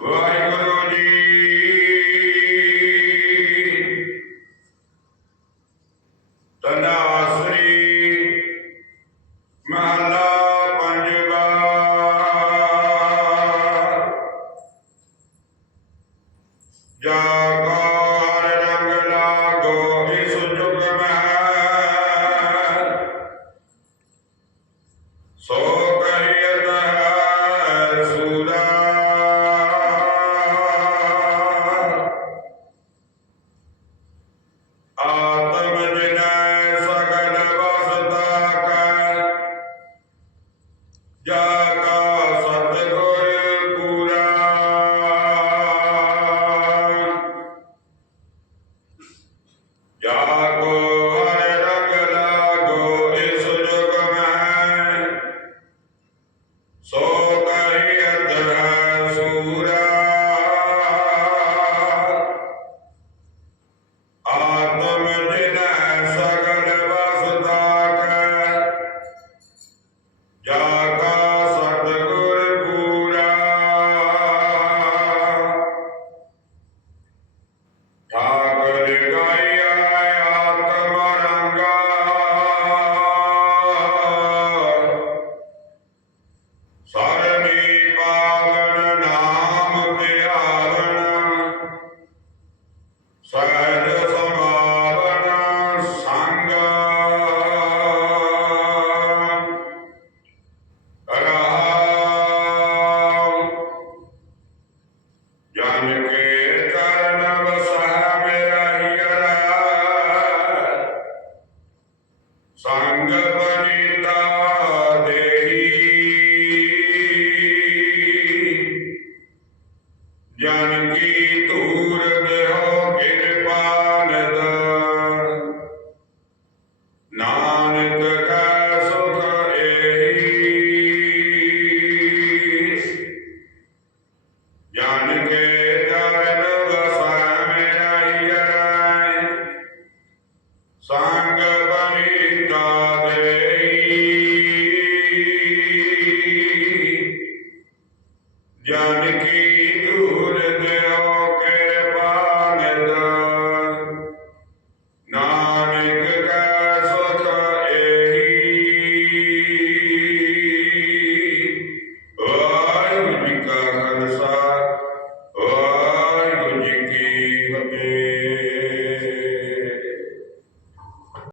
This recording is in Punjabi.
ਵਾਹਿਗੁਰੂ ਜੀ। ਤਨਾਸਰੀ ਮਹਲਾ ਪੰਜਵਾ। ਜਾਗਰ Sangha Panita.